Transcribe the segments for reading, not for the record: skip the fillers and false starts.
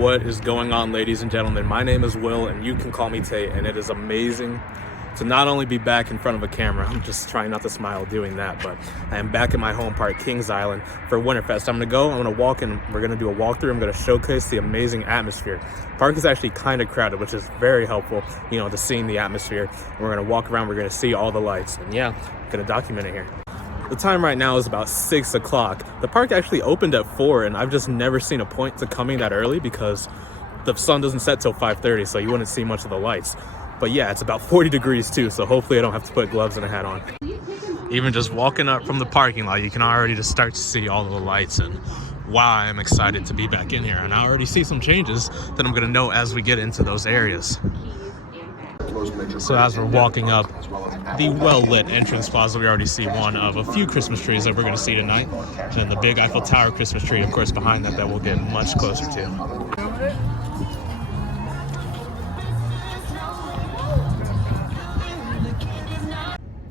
What is going on, ladies and gentlemen? My name is Will, and you can call me Tate, and it is amazing to not only be back in front of a camera, I'm just trying not to smile doing that, but I am back in my home park, Kings Island, for Winterfest. I'm gonna walk and we're gonna do a walkthrough. I'm gonna showcase the amazing atmosphere. Park is actually kind of crowded, which is very helpful, to seeing the atmosphere. And we're gonna walk around, we're gonna see all the lights, and yeah, I'm gonna document it here. The time right now is about 6 o'clock. The park actually opened at 4, and I've just never seen a point to coming that early because the sun doesn't set till 5:30, so you wouldn't see much of the lights. But yeah, it's about 40 degrees too, so hopefully I don't have to put gloves and a hat on. Even just walking up from the parking lot, you can already just start to see all of the lights, and wow, I'm excited to be back in here. And I already see some changes that I'm gonna know as we get into those areas. So as we're walking up the well-lit entrance plaza, we already see one of a few Christmas trees that we're going to see tonight. And then the big Eiffel Tower Christmas tree, of course, behind that we'll get much closer to.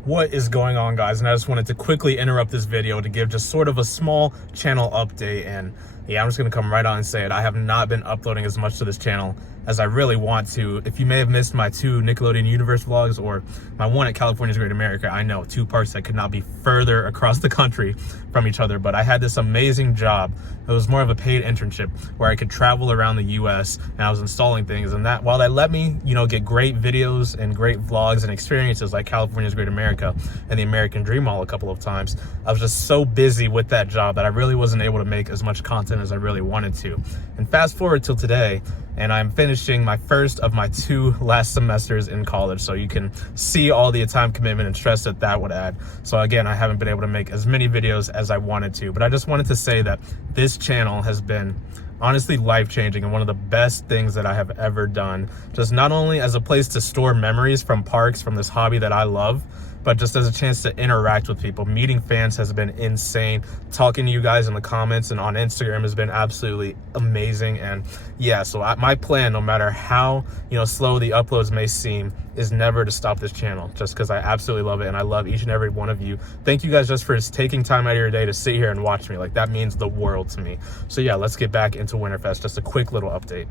What is going on, guys? And I just wanted to quickly interrupt this video to give just sort of a small channel update. And yeah, I'm just gonna come right on and say it. I have not been uploading as much to this channel as I really want to. If you may have missed my 2 Nickelodeon Universe vlogs or my one at California's Great America, I know 2 parks that could not be further across the country from each other, but I had this amazing job. It was more of a paid internship where I could travel around the US and I was installing things, and that while that let me, get great videos and great vlogs and experiences like California's Great America and the American Dream Mall a couple of times, I was just so busy with that job that I really wasn't able to make as much content as I really wanted to. And fast forward till today, and I'm finishing my first of my 2 last semesters in college, so you can see all the time commitment and stress that would add. So again, I haven't been able to make as many videos as I wanted to, but I just wanted to say that this channel has been honestly life-changing and one of the best things that I have ever done, just not only as a place to store memories from parks, from this hobby that I love, but just as a chance to interact with people. Meeting fans has been insane. Talking to you guys in the comments and on Instagram has been absolutely amazing. And yeah, so my plan, no matter how slow the uploads may seem, is never to stop this channel, just because I absolutely love it and I love each and every one of you. Thank you guys just for taking time out of your day to sit here and watch me. Like, that means the world to me. So yeah, let's get back into Winterfest. Just a quick little update.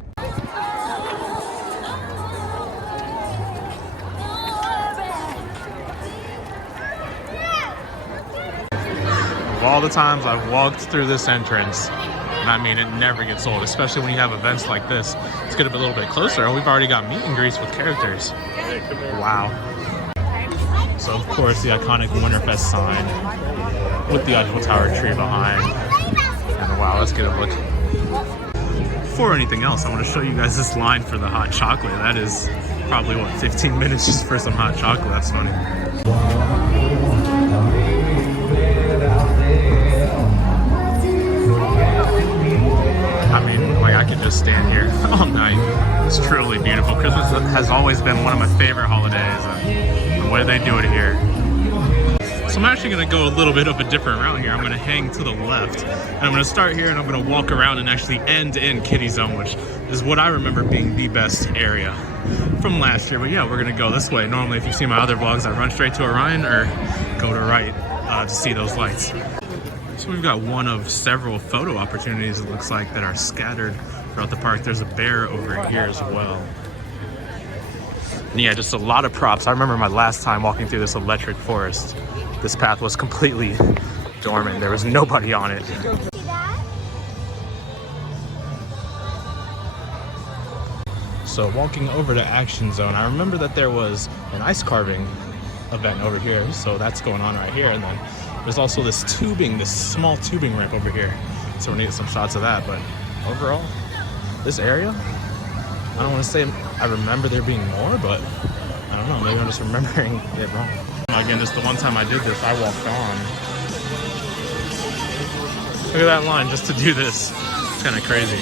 All the times I've walked through this entrance, and I mean, it never gets old, especially when you have events like this. Let's get up a little bit closer, and we've already got meet and greets with characters. Wow. So of course the iconic Winterfest sign with the Eiffel Tower tree behind. And wow, let's get a look. Before anything else, I want to show you guys this line for the hot chocolate. That is probably, 15 minutes just for some hot chocolate. That's funny. I mean, I could just stand here all night. It's truly beautiful. Christmas has always been one of my favorite holidays, and the way they do it here. So I'm actually going to go a little bit of a different route here. I'm going to hang to the left, and I'm going to start here, and I'm going to walk around and actually end in Kiddie Zone, which is what I remember being the best area from last year. But yeah, we're going to go this way. Normally, if you've seen my other vlogs, I run straight to Orion or go to right to see those lights. So we've got one of several photo opportunities, it looks like, that are scattered throughout the park. There's a bear over here as well. And yeah, just a lot of props. I remember my last time walking through this electric forest. This path was completely dormant. There was nobody on it. So walking over to Action Zone, I remember that there was an ice carving event over here. So that's going on right here. And then there's also this small tubing ramp over here. So we're gonna get some shots of that. But overall, this area, I don't want to say I remember there being more, but I don't know, maybe I'm just remembering it wrong. Again, just the one time I did this, I walked on. Look at that line just to do this. It's kind of crazy.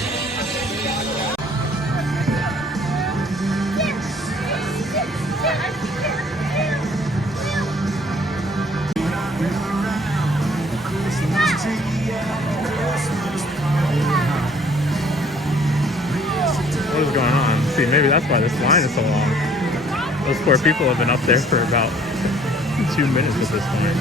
What is going on? See, maybe that's why this line is so long. Those poor people have been up there for about 2 minutes at this point.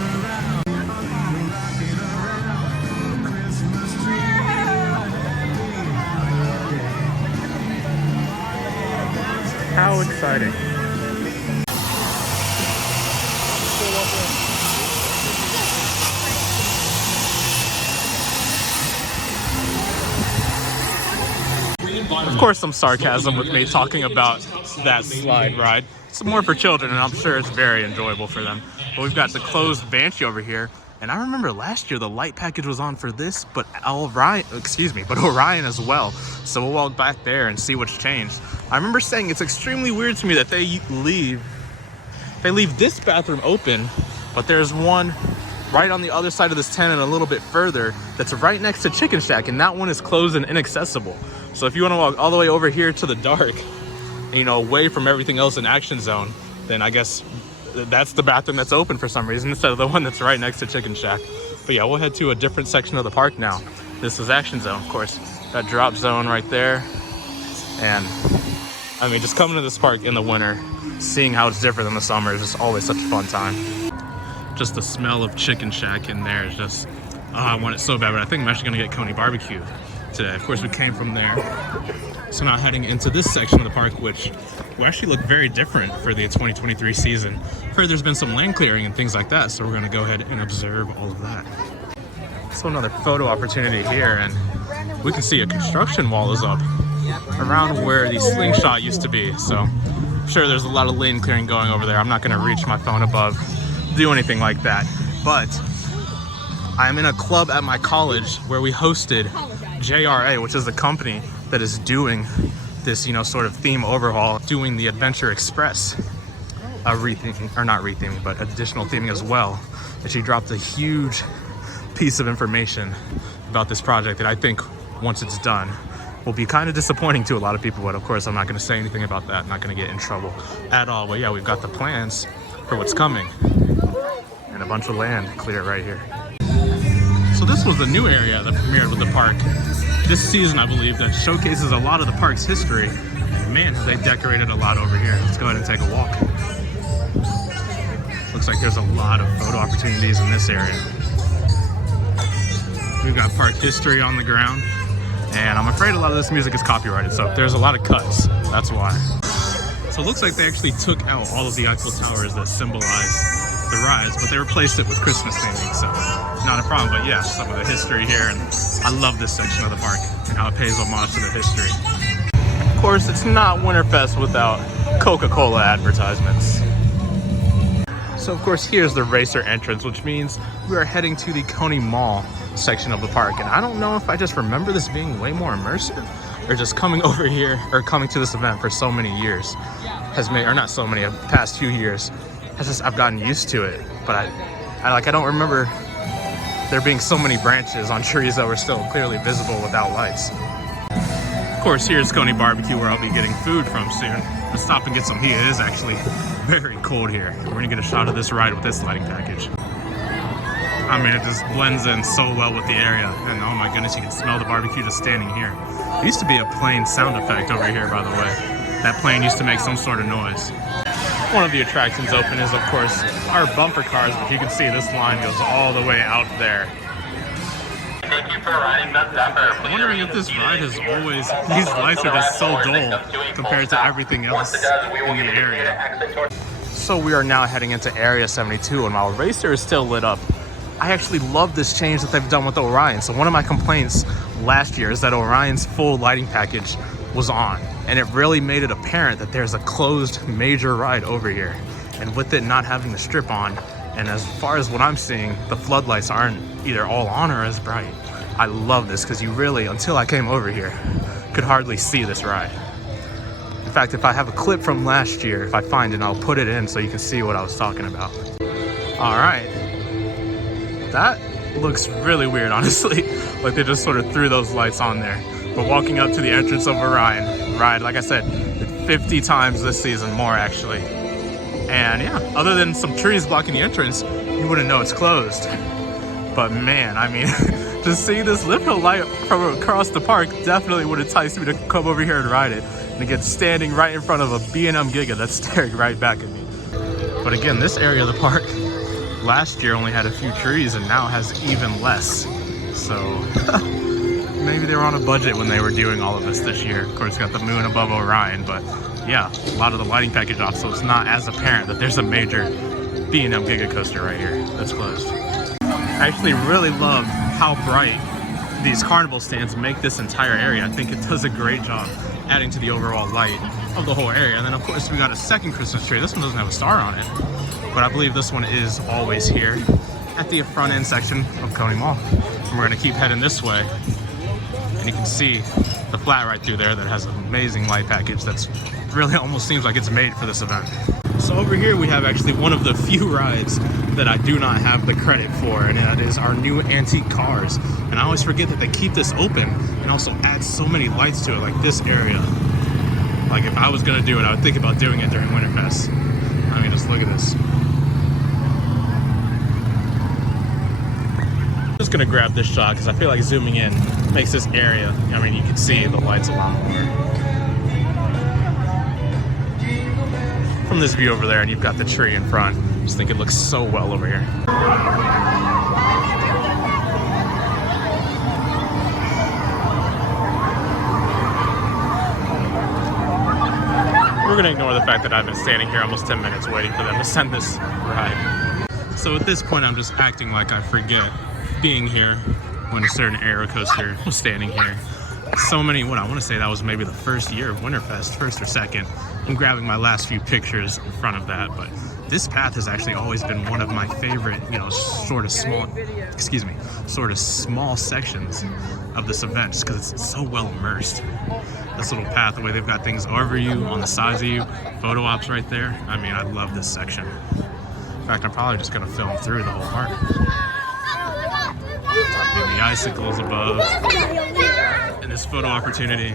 How exciting. Of course, some sarcasm with me talking about that slide ride. It's more for children, and I'm sure it's very enjoyable for them. But we've got the closed Banshee over here. And I remember last year the light package was on for this, but Orion as well. So we'll walk back there and see what's changed. I remember saying it's extremely weird to me that they leave this bathroom open, but there's one right on the other side of this tent and a little bit further that's right next to Chicken Shack, and that one is closed and inaccessible. So if you want to walk all the way over here to the dark, you know, away from everything else in Action Zone, then I guess that's the bathroom that's open for some reason instead of the one that's right next to Chicken Shack. But yeah, we'll head to a different section of the park now. This is Action Zone, of course. That drop zone right there. And I mean, just coming to this park in the winter, seeing how it's different than the summer is just always such a fun time. Just the smell of Chicken Shack in there is just, I want it so bad, but I think I'm actually gonna get Coney barbecue today. Of course, we came from there. So now heading into this section of the park, which will actually look very different for the 2023 season. Heard there's been some land clearing and things like that, so we're gonna go ahead and observe all of that. So another photo opportunity here, and we can see a construction wall is up around where the slingshot used to be. So I'm sure there's a lot of land clearing going over there. I'm not gonna reach my phone above, do anything like that. But I'm in a club at my college where we hosted JRA, which is the company that is doing this, you know, sort of theme overhaul, doing the Adventure Express retheming, or not retheming, but additional theming as well. And she dropped a huge piece of information about this project that I think once it's done will be kind of disappointing to a lot of people, but of course I'm not going to say anything about that. I'm not going to get in trouble at all. But yeah, we've got the plans for what's coming and a bunch of land clear right here. So this was the new area that premiered with the park this season, I believe, that showcases a lot of the park's history. And man, they decorated a lot over here. Let's go ahead and take a walk. Looks like there's a lot of photo opportunities in this area. We've got park history on the ground, and I'm afraid a lot of this music is copyrighted, so if there's a lot of cuts, that's why. So it looks like they actually took out all of the Eiffel Towers that symbolize the rides, but they replaced it with Christmas theming, so not a problem. But yeah, some of the history here, and I love this section of the park and how it pays homage to the history. Of course, it's not Winterfest without Coca-Cola advertisements. So of course, here's the racer entrance, which means we are heading to the Coney Mall section of the park. And I don't know if I just remember this being way more immersive, or just coming over here, or coming to this event for so many years has made, or not so many, past few years, I've gotten used to it. But I don't remember there being so many branches on trees that were still clearly visible without lights. Of course, here's Coney Barbecue, where I'll be getting food from soon. Let's stop and get some heat. It is actually very cold here. We're gonna get a shot of this ride with this lighting package. I mean, it just blends in so well with the area. And oh my goodness, you can smell the barbecue just standing here. There used to be a plane sound effect over here, by the way. That plane used to make some sort of noise. One of the attractions open is, of course, our bumper cars, but you can see this line goes all the way out there. Thank you for riding the Zephyr. I'm wondering if this ride has always, these lights are just so dull compared to everything else in the area. So we are now heading into Area 72, and while Racer is still lit up, I actually love this change that they've done with Orion. So one of my complaints last year is that Orion's full lighting package was on, and it really made it apparent that there's a closed major ride over here. And with it not having the strip on, and as far as what I'm seeing, the floodlights aren't either all on or as bright. I love this because you really, until I came over here, could hardly see this ride. In fact, if I have a clip from last year, if I find it, I'll put it in so you can see what I was talking about. All right. That looks really weird, honestly. Like they just sort of threw those lights on there. But walking up to the entrance of Orion ride, like I said, 50 times this season, more actually. And yeah, other than some trees blocking the entrance, you wouldn't know it's closed. But man, I mean, to see this lift hill light from across the park definitely would entice me to come over here and ride it. And to get standing right in front of a B&M Giga that's staring right back at me. But again, this area of the park last year only had a few trees and now has even less. So maybe they were on a budget when they were doing all of this year. Of course, got the moon above Orion, but yeah, a lot of the lighting package off, so it's not as apparent that there's a major B&M Giga Coaster right here that's closed. I actually really love how bright these carnival stands make this entire area. I think it does a great job adding to the overall light of the whole area. And then of course we got a second Christmas tree. This one doesn't have a star on it, but I believe this one is always here at the front end section of Coney Mall. And we're gonna keep heading this way, and you can see the flat right through there that has an amazing light package that's really almost seems like it's made for this event. So over here we have actually one of the few rides that I do not have the credit for, and that is our new antique cars. And I always forget that they keep this open and also add so many lights to it, like this area. Like if I was gonna do it, I would think about doing it during Winterfest. I mean, just look at this. I'm just gonna grab this shot because I feel like zooming in makes this area, I mean, you can see the lights a lot more. From this view over there, and you've got the tree in front. I just think it looks so well over here. We're gonna ignore the fact that I've been standing here almost 10 minutes waiting for them to send this ride. So at this point, I'm just acting like I forget being here when a certain aero coaster was standing here. So many, what I want to say that was maybe the first year of Winterfest, first or second. I'm grabbing my last few pictures in front of that, but this path has actually always been one of my favorite, you know, sort of small sections of this event, just because it's so well immersed. This little path, the way they've got things over you, on the sides of you, photo ops right there. I mean, I love this section. In fact, I'm probably just gonna film through the whole park. The icicles above, and this photo opportunity.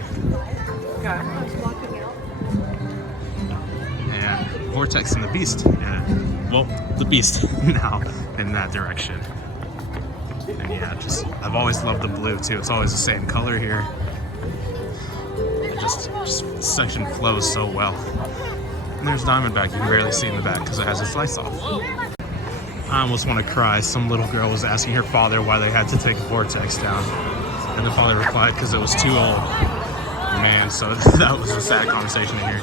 And Vortex and the Beast. Yeah. Well, the Beast now in that direction. And yeah, just I've always loved the blue too. It's always the same color here. It just this section flows so well. And there's Diamondback. You can barely see in the back because it has its lights off. I almost want to cry. Some little girl was asking her father why they had to take Vortex down. And the father replied, because it was too old. Man, so that was a sad conversation to hear.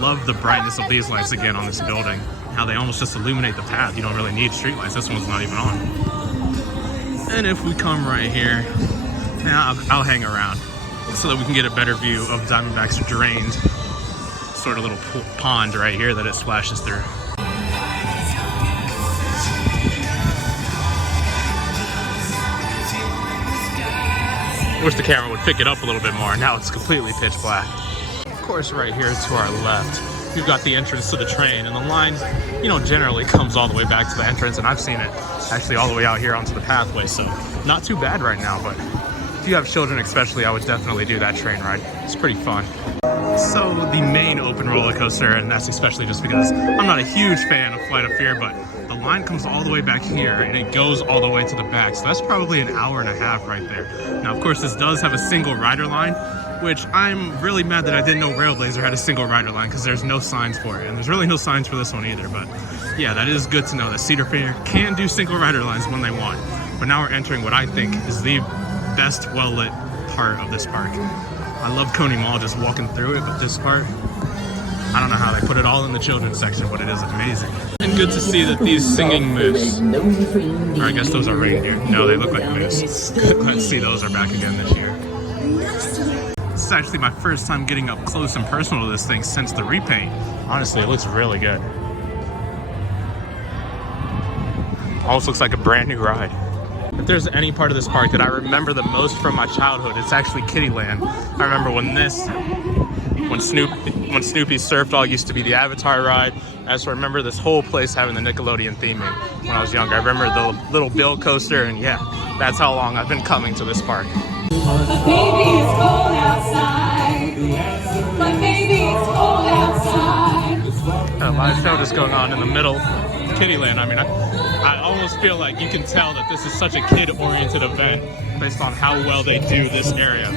Love the brightness of these lights again on this building. How they almost just illuminate the path. You don't really need street lights. This one's not even on. And if we come right here, now I'll hang around so that we can get a better view of Diamondback's drained sort of little pond right here that it splashes through. Wish the camera would pick it up a little bit more. Now it's completely pitch black. Of course, right here to our left, you've got the entrance to the train, and the line, you know, generally comes all the way back to the entrance, and I've seen it actually all the way out here onto the pathway, so not too bad right now, but if you have children especially, I would definitely do that train ride. It's pretty fun. So the main open roller coaster, and that's especially just because I'm not a huge fan of Flight of Fear, but the line comes all the way back here and it goes all the way to the back. So that's probably an hour and a half right there. Now, of course, this does have a single rider line, which I'm really mad that I didn't know Railblazer had a single rider line because there's no signs for it. And there's really no signs for this one either. But yeah, that is good to know that Cedar Fair can do single rider lines when they want. But now we're entering what I think is the best well-lit part of this park. I love Coney Mall, just walking through it, but this part, I don't know how they put it all in the children's section, but it is amazing. And good to see that these singing moose, or I guess those are reindeer. No, they look like moose. Glad to see those are back again this year. This is actually my first time getting up close and personal to this thing since the repaint. Honestly, it looks really good. Almost looks like a brand new ride. If there's any part of this park that I remember the most from my childhood, it's actually Kittyland. I remember when Snoopy's Surf Dog used to be the Avatar ride. I just remember this whole place having the Nickelodeon theming when I was younger. I remember the little Bill coaster, and yeah, that's how long I've been coming to this park. My baby is cold outside. My baby is cold outside. A live show just going on in the middle of Kittyland. I mean, I almost feel like you can tell that this is such a kid-oriented event based on how well they do this area.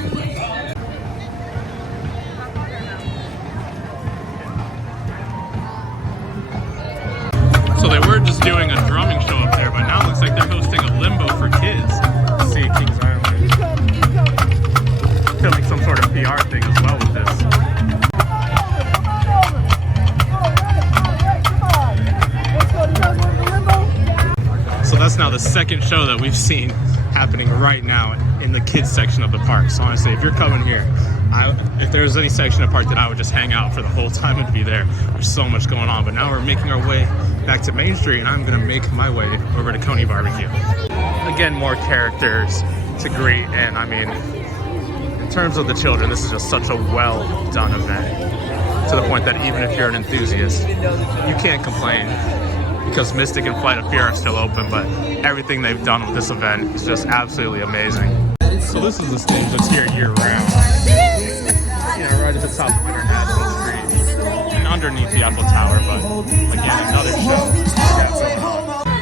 So they were just doing a drumming show up there, but now it looks like they're hosting a limbo for kids. See Kings Island. Filming some sort of PR thing as well with this. second show that we've seen happening right now in the kids section of the park. So honestly, if you're coming here, if there's any section of the park that I would just hang out for the whole time and be there. There's so much going on. But now we're making our way back to Main Street, and I'm gonna make my way over to Coney Barbecue. Again, more characters to greet, and I mean, in terms of the children, this is just such a well done event, to the point that even if you're an enthusiast, you can't complain, because Mystic and Flight of Fear are still open, but everything they've done with this event is just absolutely amazing. So this is the stage that's here year-round. You know, right at the top of International Street and underneath the Eiffel Tower, but again, another show.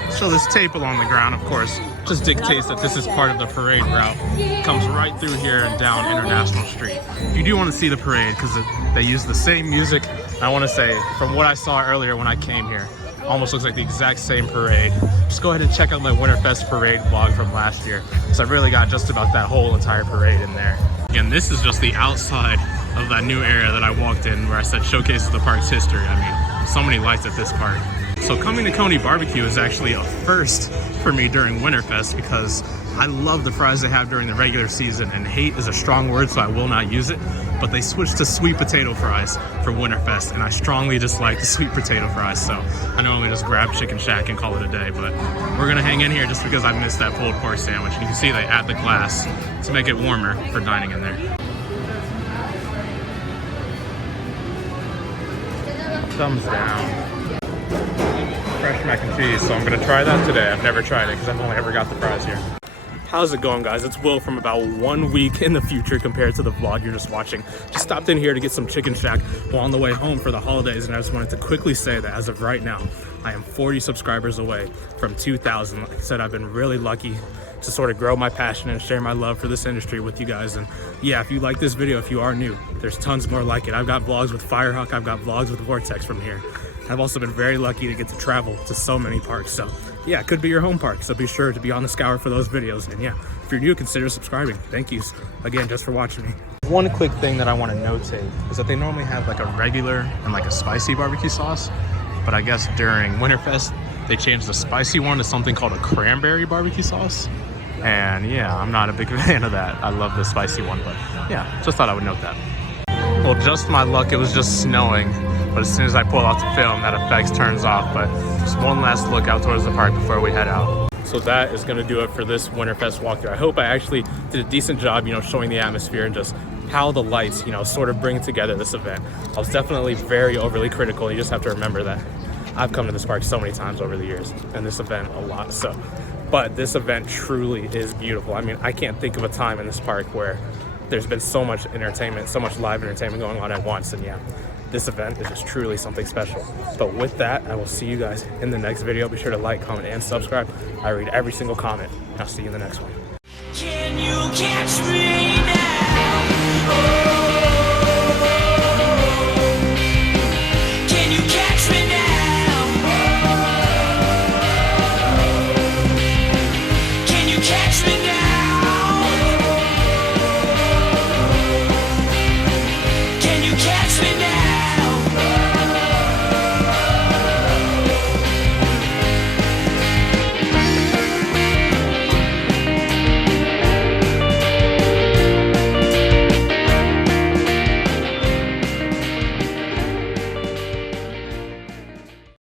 So this tape along the ground, of course, just dictates that this is part of the parade route. It comes right through here and down International Street. You do want to see the parade because they use the same music. I want to say, from what I saw earlier when I came here, almost looks like the exact same parade. Just go ahead and check out my Winterfest parade vlog from last year. So I really got just about that whole entire parade in there. Again, this is just the outside of that new area that I walked in where I said showcases the park's history. I mean, so many lights at this park. So coming to Coney Barbecue is actually a first for me during Winterfest, because I love the fries they have during the regular season, and hate is a strong word, so I will not use it, but they switched to sweet potato fries for Winterfest, and I strongly dislike the sweet potato fries, so I normally just grab Chicken Shack and call it a day, but we're gonna hang in here just because I missed that pulled pork sandwich, and you can see they add the glass to make it warmer for dining in there. Thumbs down. Fresh mac and cheese, so I'm gonna try that today. I've never tried it because I've only ever got the fries here. How's it going, guys? It's Will from about 1 week in the future compared to the vlog you're just watching. Just stopped in here to get some Chicken Shack while on the way home for the holidays, and I just wanted to quickly say that as of right now, I am 40 subscribers away from 2,000. Like I said, I've been really lucky to sort of grow my passion and share my love for this industry with you guys. And yeah, if you like this video, if you are new, there's tons more like it. I've got vlogs with Firehawk, I've got vlogs with Vortex from here. I've also been very lucky to get to travel to so many parks. So yeah, it could be your home park. So be sure to be on the scour for those videos. And yeah, if you're new, consider subscribing. Thank you again just for watching me. One quick thing that I want to notate is that they normally have like a regular and like a spicy barbecue sauce. But I guess during Winterfest, they changed the spicy one to something called a cranberry barbecue sauce. And yeah, I'm not a big fan of that. I love the spicy one, but yeah, just thought I would note that. Well, just my luck, it was just snowing. But as soon as I pull out the film, that effect turns off. But just one last look out towards the park before we head out. So that is gonna do it for this Winterfest walkthrough. I hope I actually did a decent job, you know, showing the atmosphere and just how the lights, you know, sort of bring together this event. I was definitely very overly critical. You just have to remember that I've come to this park so many times over the years, and this event a lot. So, but this event truly is beautiful. I mean, I can't think of a time in this park where there's been so much entertainment, so much live entertainment going on at once. And yeah, this event is just truly something special. But with that, I will see you guys in the next video. Be sure to like, comment, and subscribe. I read every single comment, and I'll see you in the next one. Can you catch me now?